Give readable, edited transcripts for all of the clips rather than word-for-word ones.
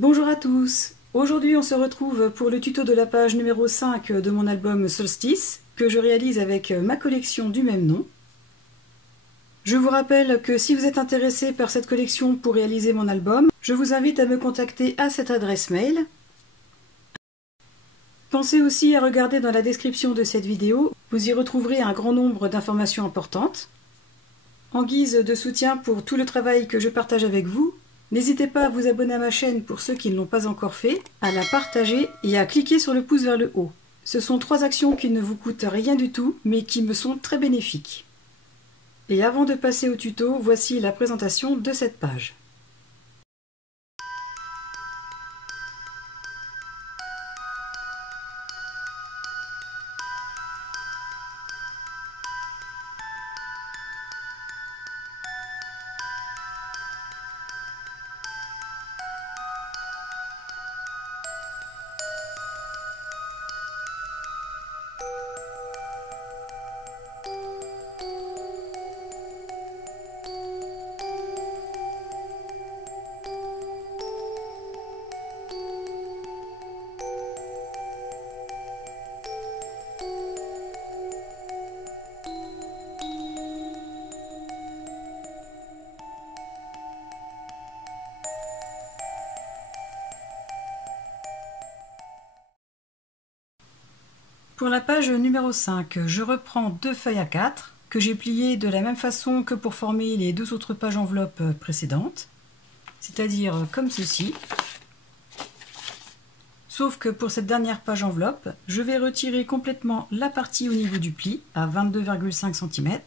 Bonjour à tous. Aujourd'hui on se retrouve pour le tuto de la page numéro 5 de mon album Solstice que je réalise avec ma collection du même nom. Je vous rappelle que si vous êtes intéressé par cette collection pour réaliser mon album, je vous invite à me contacter à cette adresse mail. Pensez aussi à regarder dans la description de cette vidéo, vous y retrouverez un grand nombre d'informations importantes. En guise de soutien pour tout le travail que je partage avec vous, n'hésitez pas à vous abonner à ma chaîne pour ceux qui ne l'ont pas encore fait, à la partager et à cliquer sur le pouce vers le haut. Ce sont 3 actions qui ne vous coûtent rien du tout, mais qui me sont très bénéfiques. Et avant de passer au tuto, voici la présentation de cette page. Pour la page numéro 5, je reprends 2 feuilles A4 que j'ai pliées de la même façon que pour former les 2 autres pages enveloppes précédentes, c'est-à-dire comme ceci. Sauf que pour cette dernière page enveloppe, je vais retirer complètement la partie au niveau du pli à 22,5 cm.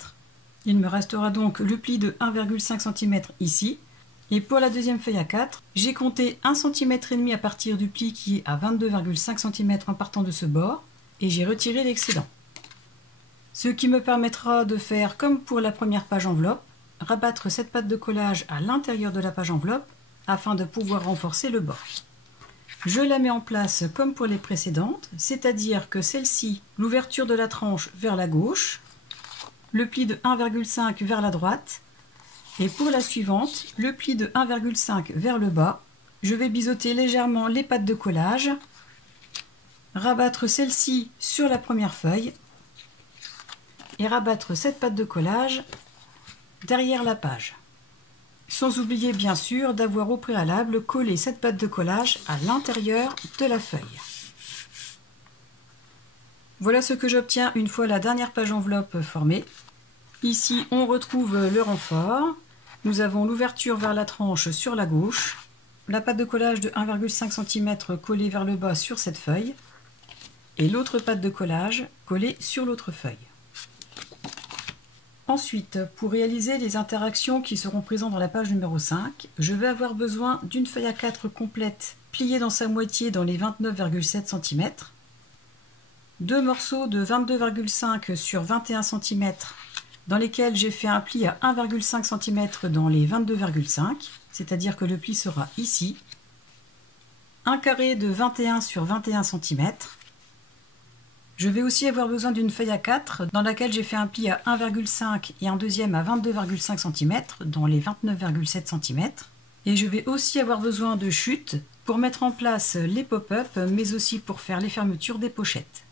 Il me restera donc le pli de 1,5 cm ici. Et pour la deuxième feuille A4, j'ai compté 1,5 cm à partir du pli qui est à 22,5 cm en partant de ce bord. Et j'ai retiré l'excédent. Ce qui me permettra de faire comme pour la première page enveloppe, rabattre cette pâte de collage à l'intérieur de la page enveloppe afin de pouvoir renforcer le bord. Je la mets en place comme pour les précédentes, c'est-à-dire que celle-ci, l'ouverture de la tranche vers la gauche, le pli de 1,5 vers la droite, et pour la suivante, le pli de 1,5 vers le bas. Je vais biseauter légèrement les pattes de collage, rabattre celle-ci sur la première feuille et rabattre cette pâte de collage derrière la page. Sans oublier bien sûr d'avoir au préalable collé cette pâte de collage à l'intérieur de la feuille. Voilà ce que j'obtiens une fois la dernière page enveloppe formée. Ici on retrouve le renfort. Nous avons l'ouverture vers la tranche sur la gauche, la pâte de collage de 1,5 cm collée vers le bas sur cette feuille, et l'autre pâte de collage collée sur l'autre feuille. Ensuite, pour réaliser les interactions qui seront présentes dans la page numéro 5, je vais avoir besoin d'une feuille A4 complète pliée dans sa moitié dans les 29,7 cm, 2 morceaux de 22,5 sur 21 cm dans lesquels j'ai fait un pli à 1,5 cm dans les 22,5, c'est-à-dire que le pli sera ici, un carré de 21 sur 21 cm. Je vais aussi avoir besoin d'une feuille A4 dans laquelle j'ai fait un pli à 1,5 et un deuxième à 22,5 cm dans les 29,7 cm. Et je vais aussi avoir besoin de chutes pour mettre en place les pop-up, mais aussi pour faire les fermetures des pochettes.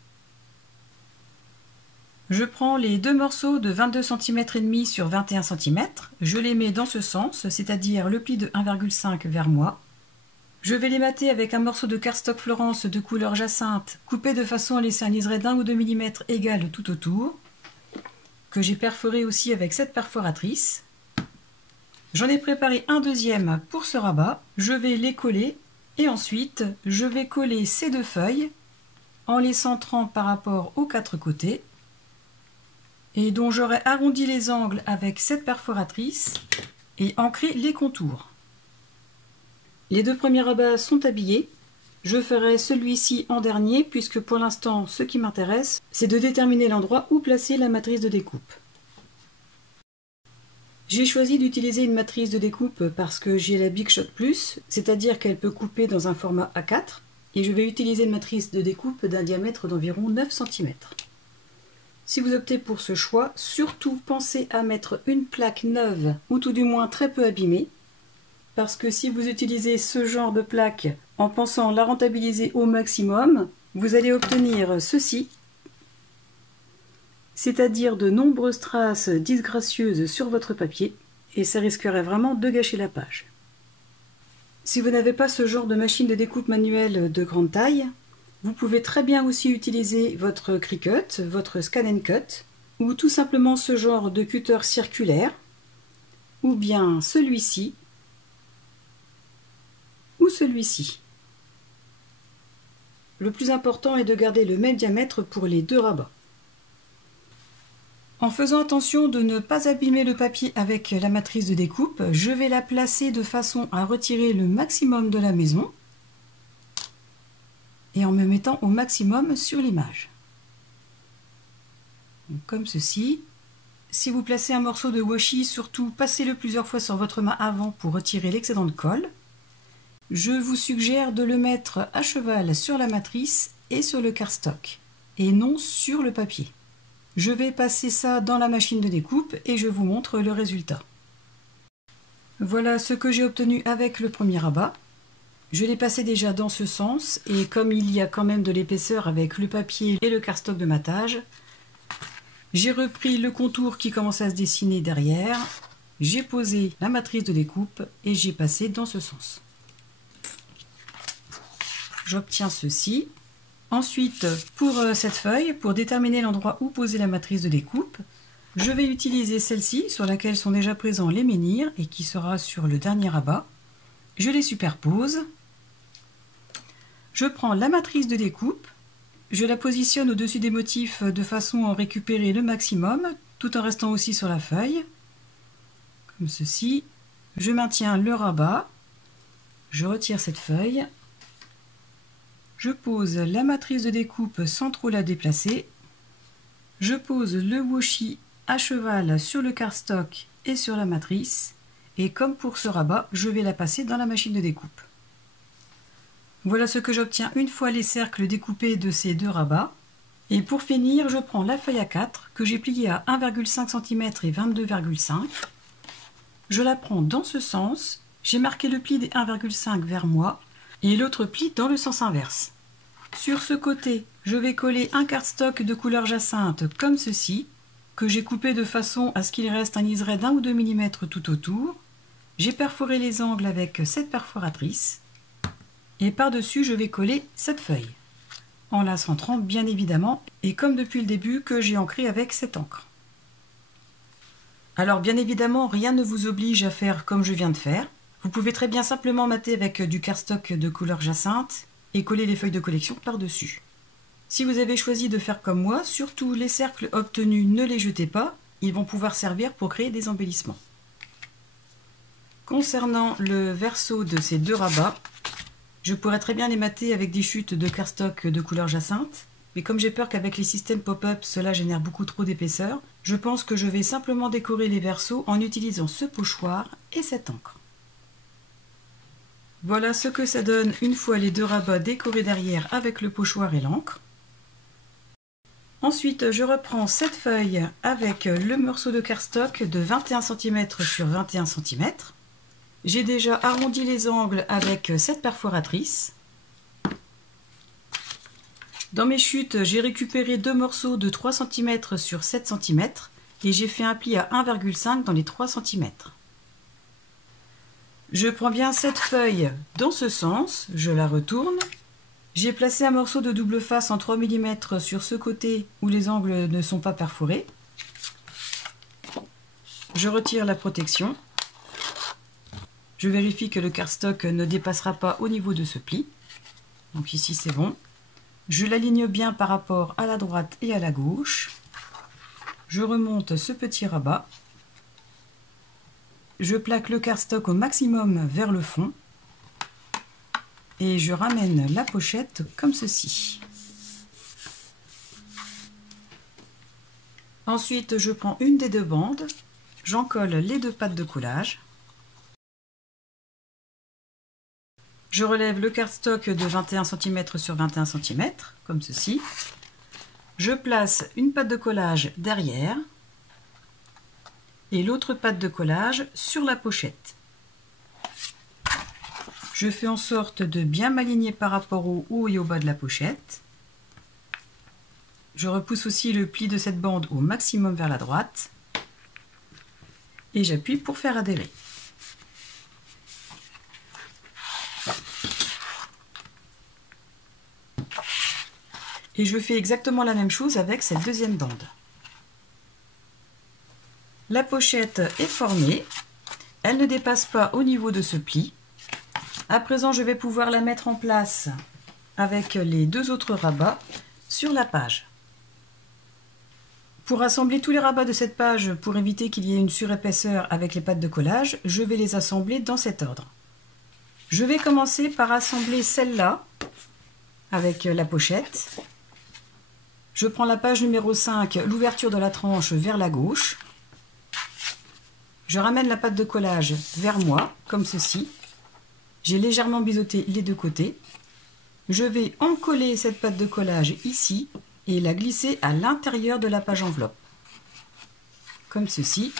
Je prends les 2 morceaux de 22 cm et demi sur 21 cm, je les mets dans ce sens, c'est-à-dire le pli de 1,5 vers moi. Je vais les mater avec un morceau de cardstock Florence de couleur jacinthe, coupé de façon à laisser un liseré d'1 ou 2 mm égal tout autour, que j'ai perforé aussi avec cette perforatrice. J'en ai préparé un deuxième pour ce rabat, je vais les coller et ensuite je vais coller ces 2 feuilles en les centrant par rapport aux 4 côtés et dont j'aurai arrondi les angles avec cette perforatrice et ancré les contours. Les 2 premiers rabats sont habillés. Je ferai celui-ci en dernier puisque pour l'instant, ce qui m'intéresse, c'est de déterminer l'endroit où placer la matrice de découpe. J'ai choisi d'utiliser une matrice de découpe parce que j'ai la Big Shot Plus, c'est-à-dire qu'elle peut couper dans un format A4, et je vais utiliser une matrice de découpe d'un diamètre d'environ 9 cm. Si vous optez pour ce choix, surtout pensez à mettre une plaque neuve ou tout du moins très peu abîmée. parce que si vous utilisez ce genre de plaque en pensant la rentabiliser au maximum, vous allez obtenir ceci, c'est-à-dire de nombreuses traces disgracieuses sur votre papier, et ça risquerait vraiment de gâcher la page. Si vous n'avez pas ce genre de machine de découpe manuelle de grande taille, vous pouvez très bien aussi utiliser votre Cricut, votre Scan & Cut, ou tout simplement ce genre de cutter circulaire, ou bien celui-ci, ou celui-ci. Le plus important est de garder le même diamètre pour les deux rabats. En faisant attention de ne pas abîmer le papier avec la matrice de découpe, je vais la placer de façon à retirer le maximum de la maison et en me mettant au maximum sur l'image. Comme ceci. Si vous placez un morceau de washi, surtout passez-le plusieurs fois sur votre main avant pour retirer l'excédent de colle. Je vous suggère de le mettre à cheval sur la matrice et sur le cardstock, et non sur le papier. Je vais passer ça dans la machine de découpe et je vous montre le résultat. Voilà ce que j'ai obtenu avec le premier rabat. Je l'ai passé déjà dans ce sens, et comme il y a quand même de l'épaisseur avec le papier et le cardstock de matage, j'ai repris le contour qui commence à se dessiner derrière, j'ai posé la matrice de découpe et j'ai passé dans ce sens. J'obtiens ceci. Ensuite, pour cette feuille, pour déterminer l'endroit où poser la matrice de découpe, je vais utiliser celle-ci sur laquelle sont déjà présents les menhirs et qui sera sur le dernier rabat. Je les superpose. Je prends la matrice de découpe. Je la positionne au-dessus des motifs de façon à en récupérer le maximum, tout en restant aussi sur la feuille, comme ceci. Je maintiens le rabat, je retire cette feuille, je pose la matrice de découpe sans trop la déplacer, je pose le washi à cheval sur le cardstock et sur la matrice, et comme pour ce rabat, je vais la passer dans la machine de découpe. Voilà ce que j'obtiens une fois les cercles découpés de ces deux rabats. Et pour finir, je prends la feuille A4 que j'ai pliée à 1,5 cm et 22,5. Je la prends dans ce sens. J'ai marqué le pli des 1,5 vers moi et l'autre pli dans le sens inverse. Sur ce côté, je vais coller un cardstock de couleur jacinthe comme ceci, que j'ai coupé de façon à ce qu'il reste un liseré d'1 ou 2 mm tout autour. J'ai perforé les angles avec cette perforatrice. Et par-dessus, je vais coller cette feuille, en la centrant bien évidemment, et comme depuis le début que j'ai ancré avec cette encre. Alors bien évidemment, rien ne vous oblige à faire comme je viens de faire. Vous pouvez très bien simplement mater avec du cardstock de couleur jacinthe et coller les feuilles de collection par-dessus. Si vous avez choisi de faire comme moi, surtout les cercles obtenus, ne les jetez pas, ils vont pouvoir servir pour créer des embellissements. Concernant le verso de ces deux rabats, je pourrais très bien les mater avec des chutes de cardstock de couleur jacinthe, mais comme j'ai peur qu'avec les systèmes pop-up cela génère beaucoup trop d'épaisseur, je pense que je vais simplement décorer les versos en utilisant ce pochoir et cette encre. Voilà ce que ça donne une fois les deux rabats décorés derrière avec le pochoir et l'encre. Ensuite, je reprends cette feuille avec le morceau de cardstock de 21 cm sur 21 cm. J'ai déjà arrondi les angles avec cette perforatrice. Dans mes chutes, j'ai récupéré deux morceaux de 3 cm sur 7 cm et j'ai fait un pli à 1,5 dans les 3 cm. Je prends bien cette feuille dans ce sens, je la retourne. J'ai placé un morceau de double face en 3 mm sur ce côté où les angles ne sont pas perforés. Je retire la protection. Je vérifie que le cardstock ne dépassera pas au niveau de ce pli. Donc ici c'est bon. Je l'aligne bien par rapport à la droite et à la gauche. Je remonte ce petit rabat. Je plaque le cardstock au maximum vers le fond. Et je ramène la pochette comme ceci. Ensuite, je prends une des deux bandes. J'en colle les deux pattes de collage. Je relève le cardstock de 21 cm sur 21 cm, comme ceci. Je place une patte de collage derrière et l'autre patte de collage sur la pochette. Je fais en sorte de bien m'aligner par rapport au haut et au bas de la pochette. Je repousse aussi le pli de cette bande au maximum vers la droite. Et j'appuie pour faire adhérer. Et je fais exactement la même chose avec cette deuxième bande. La pochette est formée. Elle ne dépasse pas au niveau de ce pli. À présent, je vais pouvoir la mettre en place avec les deux autres rabats sur la page. Pour assembler tous les rabats de cette page, pour éviter qu'il y ait une surépaisseur avec les pattes de collage, je vais les assembler dans cet ordre. Je vais commencer par assembler celle-là avec la pochette. Je prends la page numéro 5, l'ouverture de la tranche vers la gauche. Je ramène la patte de collage vers moi, comme ceci. J'ai légèrement biseauté les deux côtés. Je vais encoller cette patte de collage ici et la glisser à l'intérieur de la page enveloppe, comme ceci.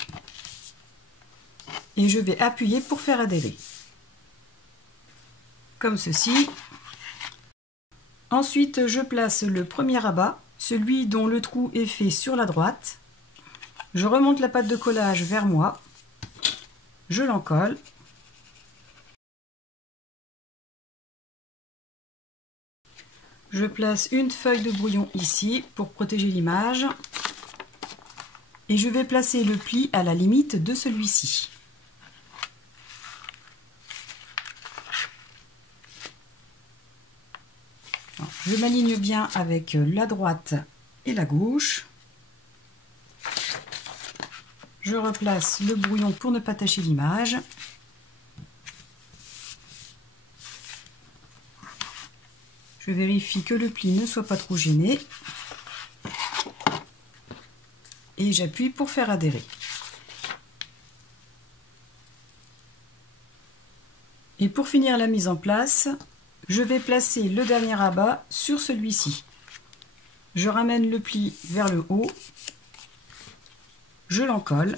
Et je vais appuyer pour faire adhérer, comme ceci. Ensuite, je place le premier rabat, celui dont le trou est fait sur la droite. Je remonte la patte de collage vers moi. Je l'encolle. Je place une feuille de brouillon ici pour protéger l'image. Et je vais placer le pli à la limite de celui-ci. Je m'aligne bien avec la droite et la gauche. Je replace le brouillon pour ne pas tacher l'image. Je vérifie que le pli ne soit pas trop gêné. Et j'appuie pour faire adhérer. Et pour finir la mise en place, je vais placer le dernier rabat sur celui-ci. Je ramène le pli vers le haut. Je l'encolle.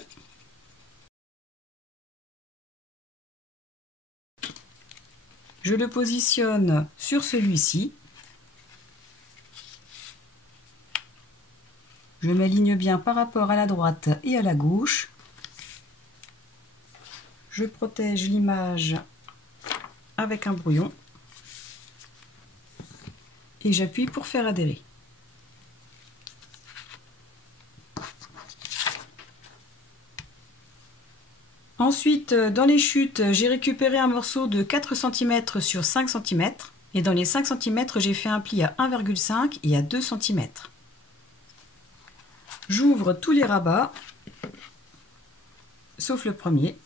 Je le positionne sur celui-ci. Je m'aligne bien par rapport à la droite et à la gauche. Je protège l'image avec un brouillon. Et j'appuie pour faire adhérer. Ensuite, dans les chutes, j'ai récupéré un morceau de 4 cm sur 5 cm. Et dans les 5 cm, j'ai fait un pli à 1,5 et à 2 cm. J'ouvre tous les rabats, sauf le premier.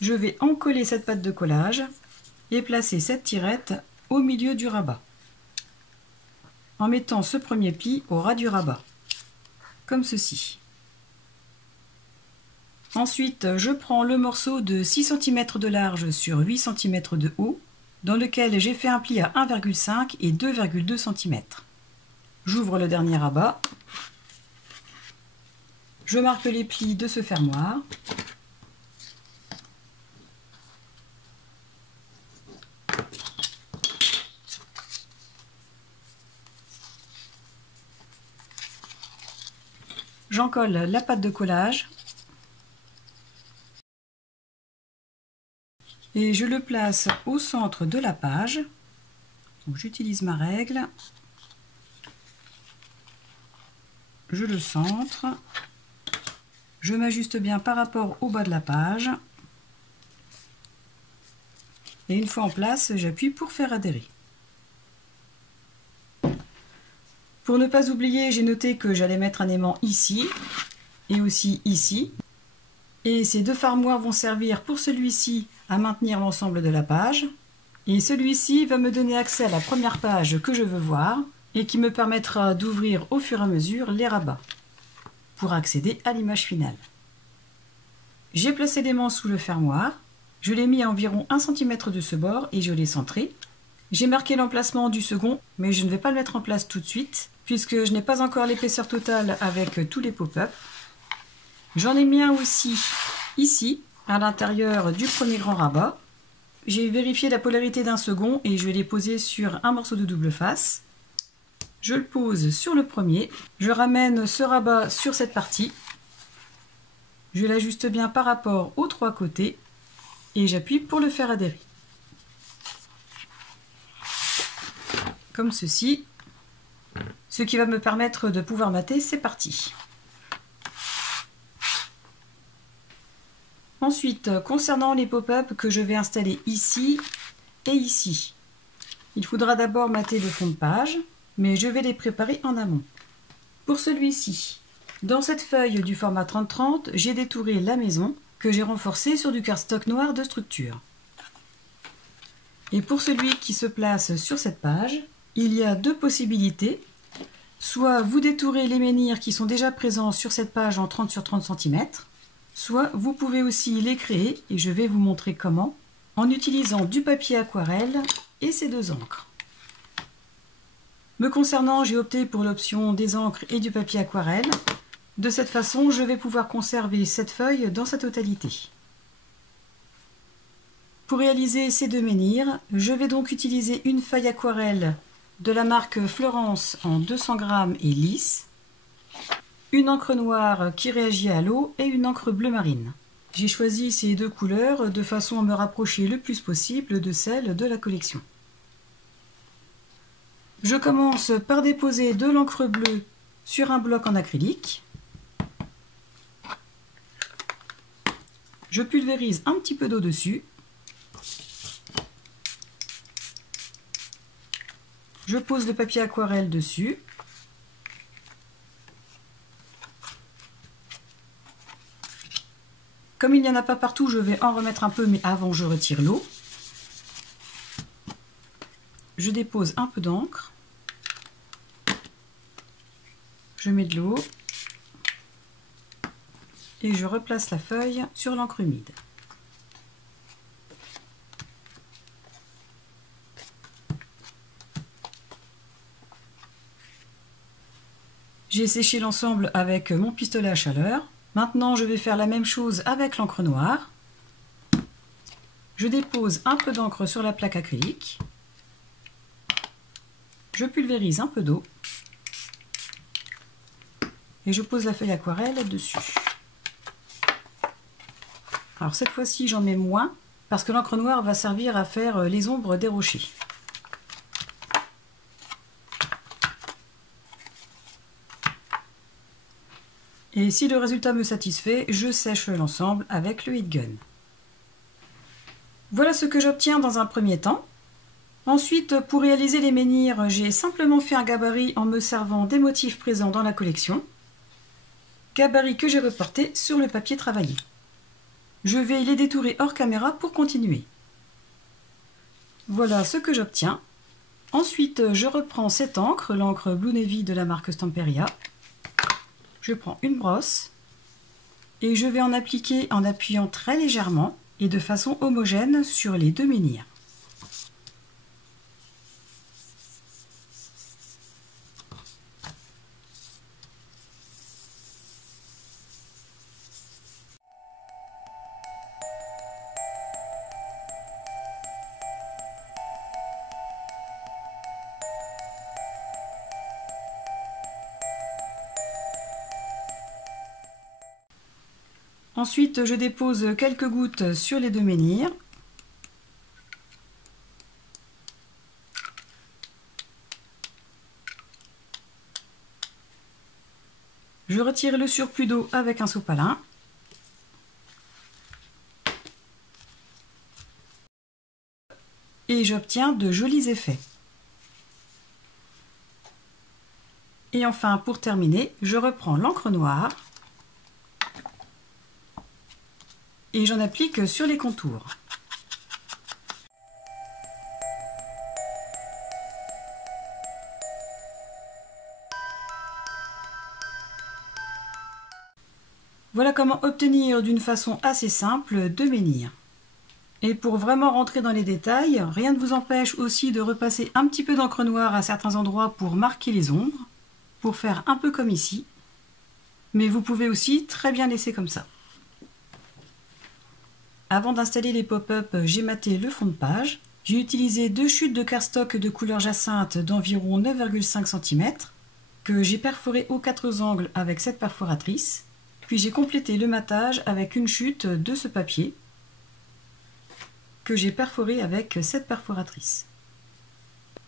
Je vais encoller cette patte de collage et placer cette tirette au milieu du rabat, en mettant ce premier pli au ras du rabat, comme ceci. Ensuite, je prends le morceau de 6 cm de large sur 8 cm de haut, dans lequel j'ai fait un pli à 1,5 et 2,2 cm. J'ouvre le dernier rabat. Je marque les plis de ce fermoir. J'encolle la patte de collage et je le place au centre de la page. J'utilise ma règle. Je le centre. Je m'ajuste bien par rapport au bas de la page. Et une fois en place, j'appuie pour faire adhérer. Pour ne pas oublier, j'ai noté que j'allais mettre un aimant ici et aussi ici. Et ces deux fermoirs vont servir pour celui-ci à maintenir l'ensemble de la page. Et celui-ci va me donner accès à la première page que je veux voir et qui me permettra d'ouvrir au fur et à mesure les rabats pour accéder à l'image finale. J'ai placé l'aimant sous le fermoir. Je l'ai mis à environ 1 cm de ce bord et je l'ai centré. J'ai marqué l'emplacement du second, mais je ne vais pas le mettre en place tout de suite, puisque je n'ai pas encore l'épaisseur totale avec tous les pop-up. J'en ai mis un aussi ici, à l'intérieur du premier grand rabat. j'ai vérifié la polarité d'un second et je vais les poser sur un morceau de double face. Je le pose sur le premier, je ramène ce rabat sur cette partie, je l'ajuste bien par rapport aux trois côtés et j'appuie pour le faire adhérer. Comme ceci, ce qui va me permettre de pouvoir mater ces parties. Ensuite, concernant les pop-up que je vais installer ici et ici, il faudra d'abord mater le fond de page, mais je vais les préparer en amont. Pour celui-ci, dans cette feuille du format 30-30, j'ai détouré la maison que j'ai renforcée sur du cardstock noir de structure. Et pour celui qui se place sur cette page, il y a deux possibilités. Soit vous détourez les menhirs qui sont déjà présents sur cette page en 30 sur 30 cm, soit vous pouvez aussi les créer, et je vais vous montrer comment, en utilisant du papier aquarelle et ces deux encres. Me concernant, j'ai opté pour l'option des encres et du papier aquarelle. De cette façon, je vais pouvoir conserver cette feuille dans sa totalité. Pour réaliser ces deux menhirs, je vais donc utiliser une feuille aquarelle de la marque Florence en 200 g et lisse, une encre noire qui réagit à l'eau et une encre bleu marine. J'ai choisi ces deux couleurs de façon à me rapprocher le plus possible de celles de la collection. Je commence par déposer de l'encre bleue sur un bloc en acrylique. Je pulvérise un petit peu d'eau dessus. Je pose le papier aquarelle dessus. Comme il n'y en a pas partout, je vais en remettre un peu, mais avant je retire l'eau. Je dépose un peu d'encre. Je mets de l'eau. Et je replace la feuille sur l'encre humide. J'ai séché l'ensemble avec mon pistolet à chaleur. Maintenant, je vais faire la même chose avec l'encre noire. Je dépose un peu d'encre sur la plaque acrylique. Je pulvérise un peu d'eau. Et je pose la feuille aquarelle dessus. Alors cette fois-ci, j'en mets moins parce que l'encre noire va servir à faire les ombres des rochers. Et si le résultat me satisfait, je sèche l'ensemble avec le heat gun. Voilà ce que j'obtiens dans un premier temps. Ensuite, pour réaliser les menhirs, j'ai simplement fait un gabarit en me servant des motifs présents dans la collection. Gabarit que j'ai reporté sur le papier travaillé. Je vais les détourer hors caméra pour continuer. Voilà ce que j'obtiens. Ensuite, je reprends cette encre, l'encre Blue Navy de la marque Stamperia. Je prends une brosse et je vais en appliquer en appuyant très légèrement et de façon homogène sur les deux menhirs. Ensuite, je dépose quelques gouttes sur les deux menhirs. Je retire le surplus d'eau avec un sopalin. Et j'obtiens de jolis effets. Et enfin, pour terminer, je reprends l'encre noire. Et j'en applique sur les contours. Voilà comment obtenir d'une façon assez simple deux menhirs. Et pour vraiment rentrer dans les détails, rien ne vous empêche aussi de repasser un petit peu d'encre noire à certains endroits pour marquer les ombres, pour faire un peu comme ici. Mais vous pouvez aussi très bien laisser comme ça. Avant d'installer les pop-up, j'ai maté le fond de page. J'ai utilisé 2 chutes de cardstock de couleur jacinthe d'environ 9,5 cm que j'ai perforé aux 4 angles avec cette perforatrice. Puis j'ai complété le matage avec une chute de ce papier que j'ai perforé avec cette perforatrice.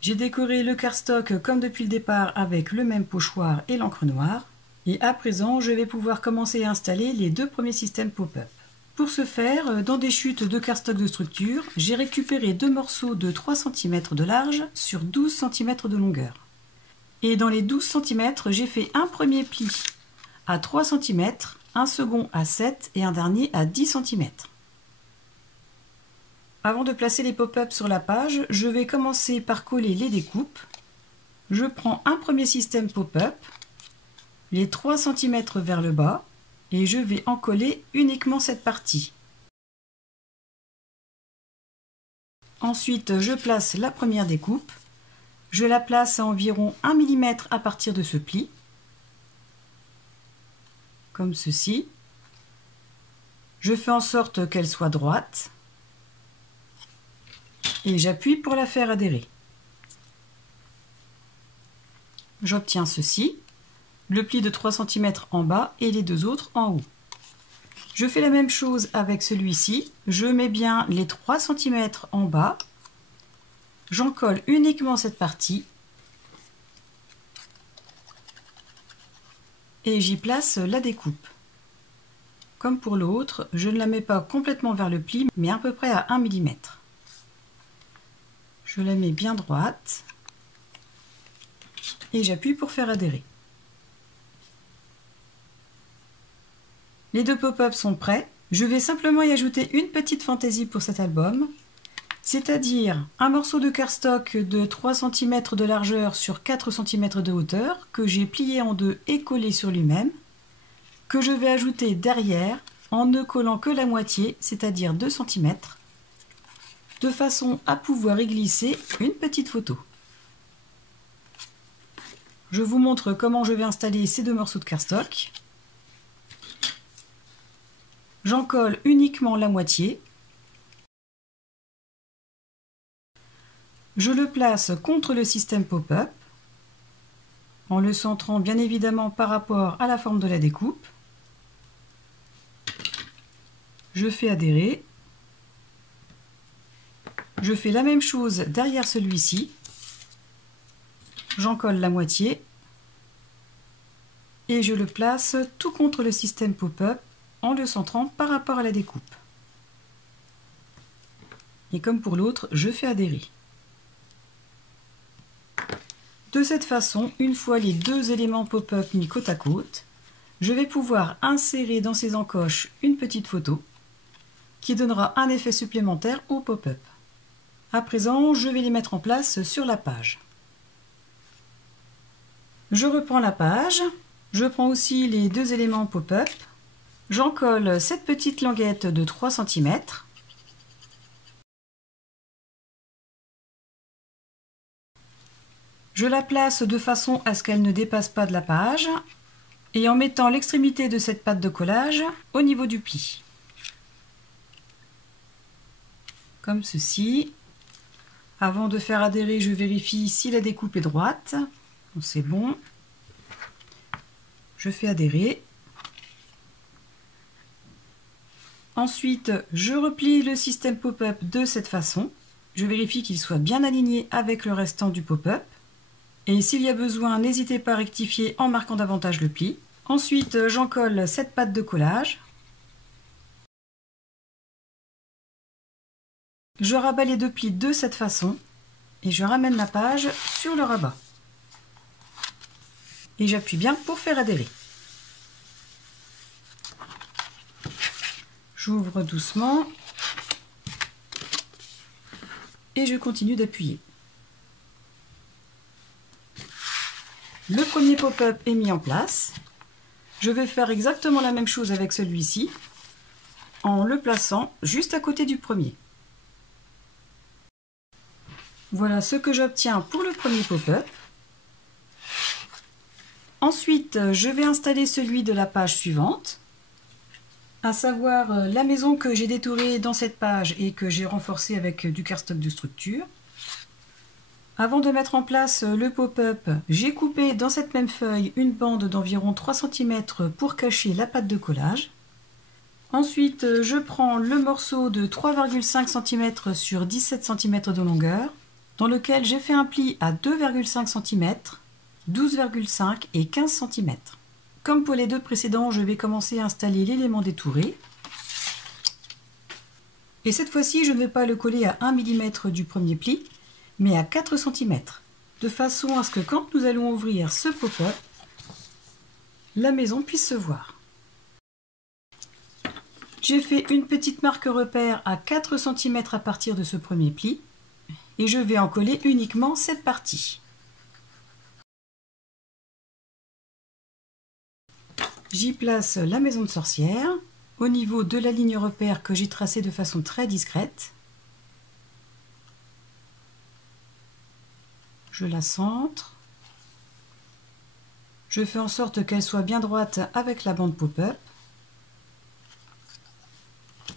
J'ai décoré le cardstock comme depuis le départ avec le même pochoir et l'encre noire. Et à présent, je vais pouvoir commencer à installer les 2 premiers systèmes pop-up. Pour ce faire, dans des chutes de cardstock de structure, j'ai récupéré 2 morceaux de 3 cm de large sur 12 cm de longueur. Et dans les 12 cm, j'ai fait un premier pli à 3 cm, un second à 7 et un dernier à 10 cm. Avant de placer les pop-up sur la page, je vais commencer par coller les découpes. Je prends un premier système pop-up, les 3 cm vers le bas, et je vais en coller uniquement cette partie. Ensuite, je place la première découpe. Je la place à environ 1 mm à partir de ce pli, comme ceci. Je fais en sorte qu'elle soit droite et j'appuie pour la faire adhérer. J'obtiens ceci. Le pli de 3 cm en bas et les 2 autres en haut. Je fais la même chose avec celui-ci. Je mets bien les 3 cm en bas. J'en colle uniquement cette partie. Et j'y place la découpe. Comme pour l'autre, je ne la mets pas complètement vers le pli, mais à peu près à 1 mm. Je la mets bien droite. Et j'appuie pour faire adhérer. Les 2 pop-up sont prêts. Je vais simplement y ajouter une petite fantaisie pour cet album, c'est-à-dire un morceau de cardstock de 3 cm de largeur sur 4 cm de hauteur que j'ai plié en deux et collé sur lui-même, que je vais ajouter derrière en ne collant que la moitié, c'est-à-dire 2 cm, de façon à pouvoir y glisser une petite photo. Je vous montre comment je vais installer ces 2 morceaux de cardstock. J'en colle uniquement la moitié. Je le place contre le système pop-up, en le centrant bien évidemment par rapport à la forme de la découpe. Je fais adhérer. Je fais la même chose derrière celui-ci. J'en colle la moitié. Et je le place tout contre le système pop-up, en le centrant par rapport à la découpe. Et comme pour l'autre, je fais adhérer. De cette façon, une fois les 2 éléments pop-up mis côte à côte, je vais pouvoir insérer dans ces encoches une petite photo qui donnera un effet supplémentaire au pop-up. À présent, je vais les mettre en place sur la page. Je reprends la page, je prends aussi les 2 éléments pop-up. J'en colle cette petite languette de 3 cm. Je la place de façon à ce qu'elle ne dépasse pas de la page et en mettant l'extrémité de cette patte de collage au niveau du pli. Comme ceci. Avant de faire adhérer, je vérifie si la découpe est droite. C'est bon. Je fais adhérer. Ensuite, je replie le système pop-up de cette façon. Je vérifie qu'il soit bien aligné avec le restant du pop-up. Et s'il y a besoin, n'hésitez pas à rectifier en marquant davantage le pli. Ensuite, j'en colle cette patte de collage. Je rabats les 2 plis de cette façon et je ramène la page sur le rabat. Et j'appuie bien pour faire adhérer. J'ouvre doucement et je continue d'appuyer. Le premier pop-up est mis en place. Je vais faire exactement la même chose avec celui-ci en le plaçant juste à côté du premier. Voilà ce que j'obtiens pour le premier pop-up. Ensuite, je vais installer celui de la page suivante. à savoir la maison que j'ai détourée dans cette page et que j'ai renforcée avec du cardstock de structure. Avant de mettre en place le pop-up, j'ai coupé dans cette même feuille une bande d'environ 3 cm pour cacher la pâte de collage. Ensuite, je prends le morceau de 3,5 cm sur 17 cm de longueur, dans lequel j'ai fait un pli à 2,5 cm, 12,5 et 15 cm. Comme pour les deux précédents, je vais commencer à installer l'élément détouré. Et cette fois-ci, je ne vais pas le coller à 1 mm du premier pli, mais à 4 cm, de façon à ce que quand nous allons ouvrir ce pop-up, la maison puisse se voir. J'ai fait une petite marque repère à 4 cm à partir de ce premier pli et je vais en coller uniquement cette partie. J'y place la maison de sorcière au niveau de la ligne repère que j'ai tracée de façon très discrète. Je la centre. Je fais en sorte qu'elle soit bien droite avec la bande pop-up.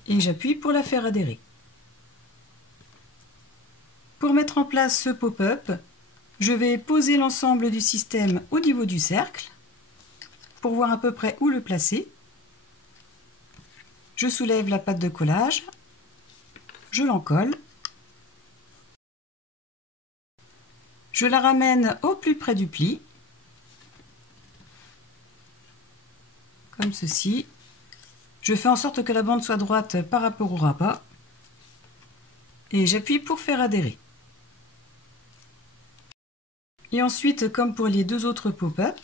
Et j'appuie pour la faire adhérer. Pour mettre en place ce pop-up, je vais poser l'ensemble du système au niveau du cercle pour voir à peu près où le placer. Je soulève la pâte de collage, je l'encolle, je la ramène au plus près du pli, comme ceci. Je fais en sorte que la bande soit droite par rapport au rabat et j'appuie pour faire adhérer. Et ensuite, comme pour les deux autres pop-up,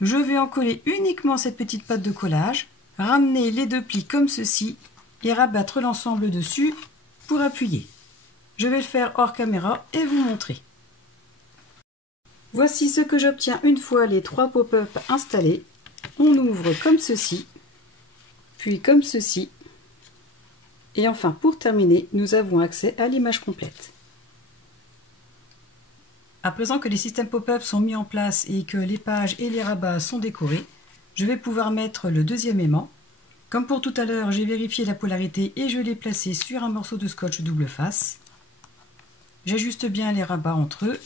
je vais en coller uniquement cette petite pâte de collage, ramener les deux plis comme ceci et rabattre l'ensemble dessus pour appuyer. Je vais le faire hors caméra et vous montrer. Voici ce que j'obtiens une fois les 3 pop-up installés. On ouvre comme ceci, puis comme ceci, et enfin pour terminer, nous avons accès à l'image complète. À présent que les systèmes pop-up sont mis en place et que les pages et les rabats sont décorés, je vais pouvoir mettre le deuxième aimant. Comme pour tout à l'heure, j'ai vérifié la polarité et je l'ai placé sur un morceau de scotch double face. J'ajuste bien les rabats entre eux.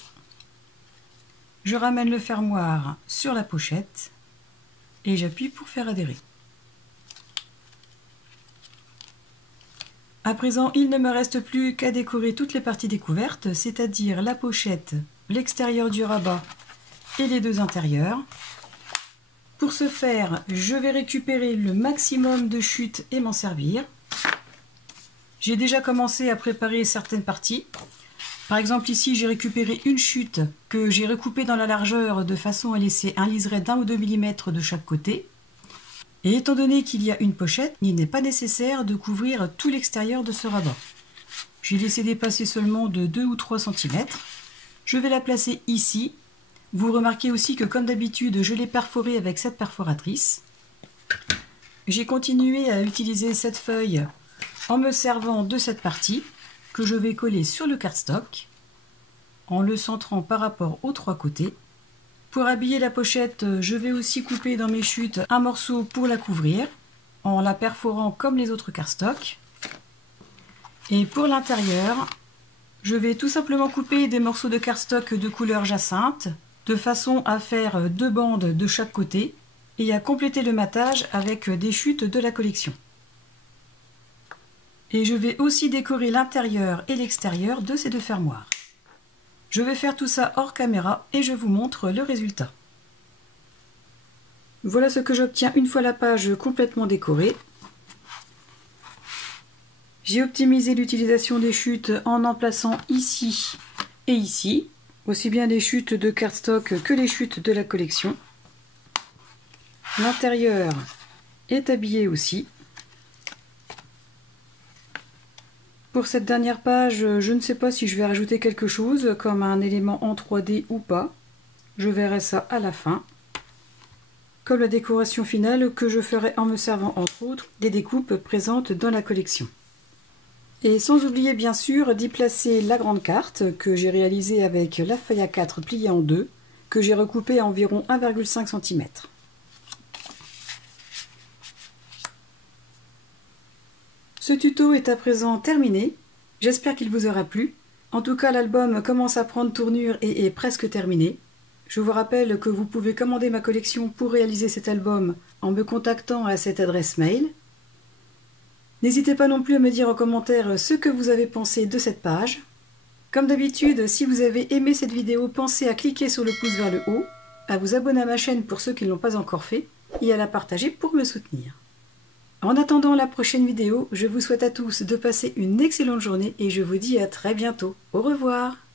Je ramène le fermoir sur la pochette et j'appuie pour faire adhérer. À présent, il ne me reste plus qu'à décorer toutes les parties découvertes, c'est-à-dire la pochette, l'extérieur du rabat et les deux intérieurs. Pour ce faire, je vais récupérer le maximum de chutes et m'en servir. J'ai déjà commencé à préparer certaines parties. Par exemple, ici, j'ai récupéré une chute que j'ai recoupée dans la largeur de façon à laisser un liseré d'1 ou 2 mm de chaque côté. Et étant donné qu'il y a une pochette, il n'est pas nécessaire de couvrir tout l'extérieur de ce rabat. J'ai laissé dépasser seulement de 2 ou 3 cm. Je vais la placer ici. Vous remarquez aussi que comme d'habitude, je l'ai perforée avec cette perforatrice. J'ai continué à utiliser cette feuille en me servant de cette partie que je vais coller sur le cardstock en le centrant par rapport aux 3 côtés. Pour habiller la pochette, je vais aussi couper dans mes chutes un morceau pour la couvrir en la perforant comme les autres cardstock. Et pour l'intérieur, je vais tout simplement couper des morceaux de cardstock de couleur jacinthe de façon à faire 2 bandes de chaque côté et à compléter le matage avec des chutes de la collection. Et je vais aussi décorer l'intérieur et l'extérieur de ces 2 fermoirs. Je vais faire tout ça hors caméra et je vous montre le résultat. Voilà ce que j'obtiens une fois la page complètement décorée. J'ai optimisé l'utilisation des chutes en plaçant ici et ici, aussi bien les chutes de cardstock que les chutes de la collection. L'intérieur est habillé aussi. Pour cette dernière page, je ne sais pas si je vais rajouter quelque chose comme un élément en 3D ou pas. Je verrai ça à la fin. Comme la décoration finale que je ferai en me servant entre autres des découpes présentes dans la collection. Et sans oublier bien sûr d'y placer la grande carte que j'ai réalisée avec la feuille A4 pliée en 2, que j'ai recoupée à environ 1,5 cm. Ce tuto est à présent terminé. J'espère qu'il vous aura plu. En tout cas, l'album commence à prendre tournure et est presque terminé. Je vous rappelle que vous pouvez commander ma collection pour réaliser cet album en me contactant à cette adresse mail. N'hésitez pas non plus à me dire en commentaire ce que vous avez pensé de cette page. Comme d'habitude, si vous avez aimé cette vidéo, pensez à cliquer sur le pouce vers le haut, à vous abonner à ma chaîne pour ceux qui ne l'ont pas encore fait, et à la partager pour me soutenir. En attendant la prochaine vidéo, je vous souhaite à tous de passer une excellente journée et je vous dis à très bientôt. Au revoir!